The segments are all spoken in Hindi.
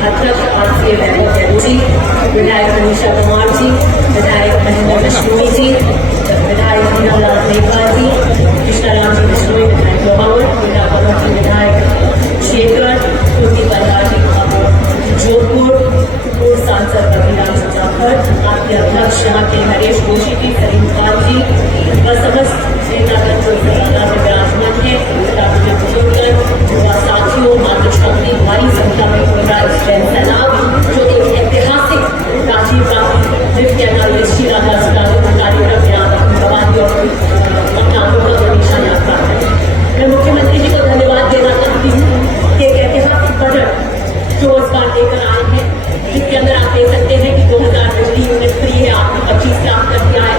अध्यक्ष आरसीए वैभव जैन जी, विधायक मनीषा कुमार जी, विधायक महेंद्र बिश्नोई जी, विधायक हीरालाल मेघवाल जी, कृष्णाराम जी बिश्नोई, विधायक लोहावल, विधायक शेखर, कुर्ती बलराज जी जोधपुर, पूर्व सांसद अभिराम जाफर, आपके अध्यक्ष यहाँ के हरीश जोशी जी, सलीम खान जी व समस्त नेतागण जो विराजमान है, मुझे बुजुर्ग युवा साथियों, मातृशक्ति भारी संख्या में पूरा जैन सैलाब जो एक ऐतिहासिक राजीव गांधी नृत्य कार्यक्रम में आबादी और अपना अनुभव हमेशा याद करता है। मैं मुख्यमंत्री जी को धन्यवाद देना चाहती हूँ कि एक ऐतिहासिक बजट जो इस बार लेकर आए हैं, जिसके अंदर आप देख सकते हैं कि 2000 बिजली यूनिट फ्री है, आपको 25 प्राप्त कर दिया है।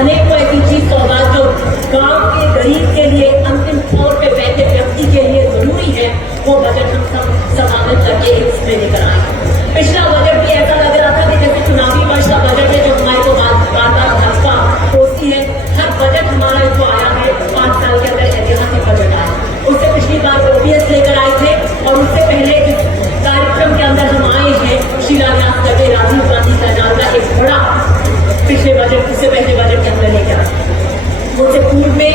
अनेकों ऐसी चीज सौगात जो गांव के गरीब के लिए अंतिम छोर पे बैठे व्यक्ति के लिए जरूरी है, वो बजट हम सब समावेश करके इसमें लेकर आए। पिछला बजट भी ऐसा लग रहा था कि जैसे चुनावी वर्ष का बजट है जो हमारे को बार बार भाजपा सोचती है। हर बजट हमारा जो आया है 5 साल के अंदर ऐतिहासिक बजट आया। उससे पिछली बार ओपीएस लेकर आए थे और उससे पहले कार्यक्रम के अंदर हम आए हैं शिलान्यास करके राजीव गांधी मैदान का एक बड़ा पिछले बजट उससे पहले बजट के अंदर लेकर आए। मुझसे पूर्व में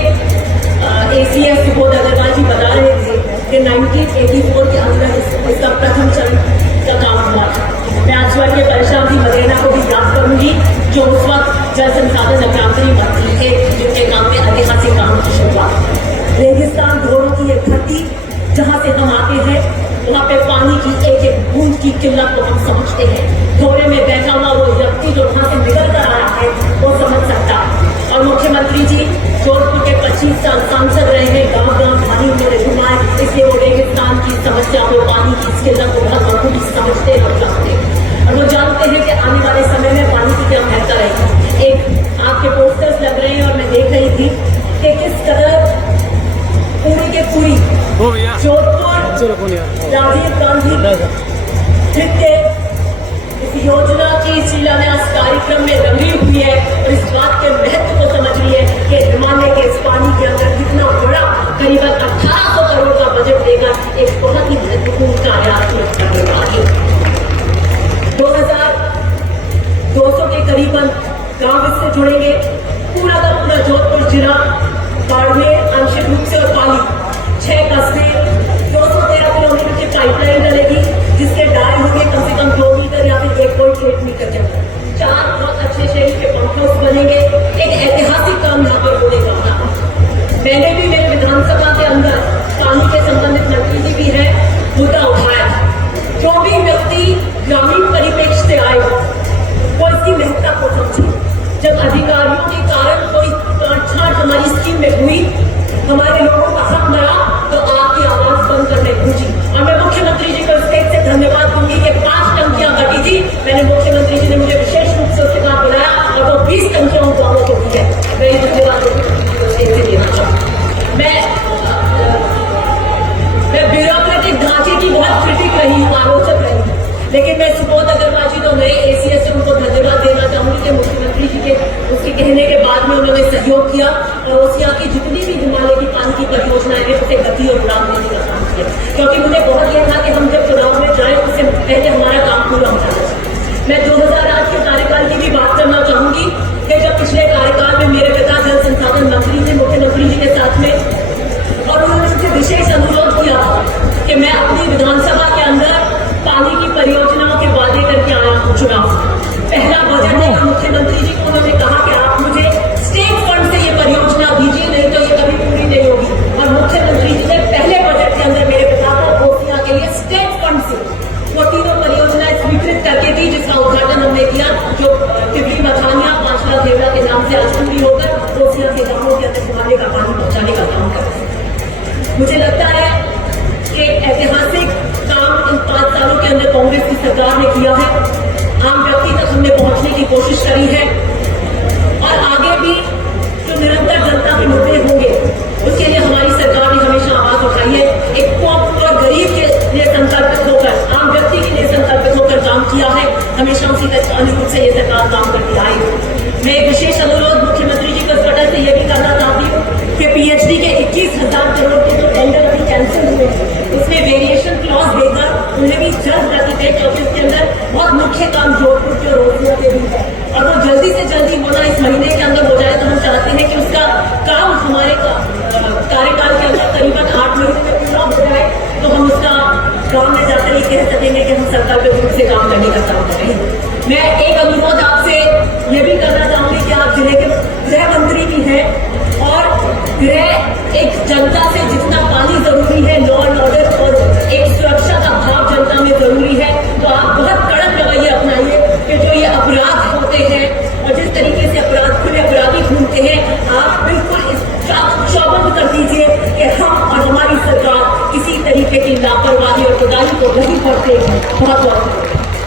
एसीएस सुबोध अग्रवाल जी बता रहे थे कि 1984 के अंदर इसका प्रथम चरण का काम हुआ था। मैं आज स्वर्गीय परशुराम जी मदेना को भी याद करूंगी जो उस वक्त जल संसाधन अभियांत्रिकी मंत्री थे, जिनके काम में ऐतिहासिक काम की शुरुआत। रेगिस्तान घोड़ों की एक धरती जहां से हम आते हैं, वहां पे पानी की एक एक बूंद की किल्लत को हम समझते हैं। घोड़े में बैठा हुआ वो व्यक्ति जो वहां से निकल कर आया है वो समझ सकता है। और मुख्यमंत्री जी जोधपुर के 25 साल सांसद रहे हैं, गांव गांव पानी उन्होंने घुमाए, इसलिए वो रेगिस्तान की समस्या को, पानी की किल्लत को बहुत बखूबी समझते हैं और जानते हैं। और वो जानते हैं कि आने वाले समय में पानी की क्या महत्ता रहेगी। एक आपके पोस्टर्स लग रहे हैं और मैं देख रही थी कि किस कदर पूरी के पूरी जोधपुर राजीव गांधी नृत्य इस योजना की शिलान्यास कार्यक्रम में रंगी हुई है और इस बात के महत्व को समझ रही है कि हिमालय के इस पानी के अंदर कितना बड़ा करीबन 1800 करोड़ का बजट देकर एक बहुत ही महत्वपूर्ण कार्य आपको करने वाली है। 2200 के करीबन गांव इससे जुड़ेंगे। पूरा का पूरा जोधपुर जिला बाड़मेर आंशिक रूप से और पाली 6 कस्बे 213 किलोमीटर की पाइपलाइन डलेगी, जिसके डाय होंगे कम से कम 2 मीटर या फिर 1.8 मीटर जगह। 4 बहुत अच्छे शहर के पंप हाउस बनेंगे। एक ऐतिहासिक काम यहाँ पर होने वाला है। मैंने भी मेरे विधानसभा के अंदर पानी के संबंधित मंत्री जी भी है मुद्दा उठाया। जो भी व्यक्ति ग्रामीण परिप्रेक्ष्य से आए वो इसकी महत्ता को समझे। जब अधिकारियों के कारण कोई काटछाट हमारी स्कीम में हुई, हमारे लोगों का हक मरा, तो आपकी आवाज बंद करने पूछी। और मैं मुख्यमंत्री जी को स्टेज से धन्यवाद दूंगी कि 5 टंकियां घटी थी। मैंने मुख्यमंत्री जी ने मुझे विशेष रूप से उसके बाद बुलाया और वो 20 टंकियां उन गांवों को दी है। मैं ये धन्यवाद स्टेज से देना चाहूँ। मैं ब्यूरोक्रेटिक ढांचे की बहुत क्रिटिक रही, आलोचक रही, लेकिन मैं सुबोध अग्रवाल जी तो नए एसीएस से उनको धन्यवाद देना चाहूंगी कि मुख्यमंत्री जी के उसके कहने के बाद में उन्होंने सहयोग किया और ओसिया की जितनी भी हिमालय की पानी की परियोजनाएं हैं उसे गति और उड़ान देने का काम किया। क्योंकि मुझे बहुत यह था कि हम जब चुनाव में जाए उससे पहले हमारा काम पूरा हो जाना चाहिए। मैं 2008 के कार्यकाल की भी बात करना चाहूंगी कि जब पिछले कार्यकाल में मेरे पिता जल संसाधन मंत्री थे मुख्यमंत्री जी के साथ में, और उन्होंने मुझे विशेष अनुरोध किया कि मैं अपनी विधानसभा के अंदर पानी की परियोजनाओं के वादे करके आया हूँ चुनाव। पहला बजट है मुख्यमंत्री जी को उन्होंने कहा कि आप मुझे स्टेट फंड से ये परियोजना दीजिए, नहीं तो ये कभी पूरी नहीं होगी। और मुख्यमंत्री जी ने पहले बजट के अंदर मेरे पिता को ओसिया के लिए स्टेट फंड से वो तीनों परियोजनाएं स्वीकृत करके दी, जिसका उद्घाटन हमने किया, जो टिबली मथानिया 5 लाख देवड़ा के नाम से आज पूरी होकर ओसिया के गांवों के अंदर हिमालय का पानी पहुंचाने का काम कर रहे हैं। मुझे लगता है कि ऐतिहासिक काम इन 5 सालों के अंदर कांग्रेस की सरकार ने किया है। आम व्यक्ति तक हमने पहुंचने की कोशिश करी है और आगे भी जो निरंतर जनता के मुद्दे होंगे उसके लिए हमारी सरकार ने हमेशा आवाज उठाई है। एक पूरा गरीब के लिए संकल्पित होकर, आम व्यक्ति के लिए संकल्पित होकर काम किया है। हमेशा उसी अनुरूप से ये सरकार काम करती आई है। मैं एक विशेष अनुरोध मुख्यमंत्री जी को इस पटल से यह भी करना चाहती हूँ कि पीएचडी के 21,000 करोड़ के जो टेंडर अभी कैंसिल हुए उसमें वेरिएशन क्लॉज देकर उन्हें भी जल्द गति दें, क्योंकि उसके अंदर बहुत मुख्य काम जोधपुर के और रोहतक के भी है और वो जल्दी से जल्दी होना इस महीने के अंदर हो जाए। तो हम चाहते हैं कि उसका काम हमारे कार्यकाल के अंदर करीबन 8 महीने में पूरा हो जाए, तो हम उसका काम में जाकर ये कह सकेंगे कि हम सरकार के रूप से काम करने का काम करें। मैं एक अनुरोध आपसे ये भी करना चाहूंगी कि आप जिले के गृह मंत्री भी हैं और गृह एक जनता से जितना पानी जरूरी है, लॉ एंड ऑर्डर और एक सुरक्षा का भाव जनता में जरूरी है, तो आप बहुत कड़क रवैया अपनाइए कि जो ये अपराध होते हैं और जिस तरीके से खुले अपराधी घूमते हैं, आप बिल्कुल इसका चौबंद कर दीजिए कि हम और हमारी सरकार किसी तरीके की लापरवाही और कोताही को नहीं करते हैं। बहुत बहुत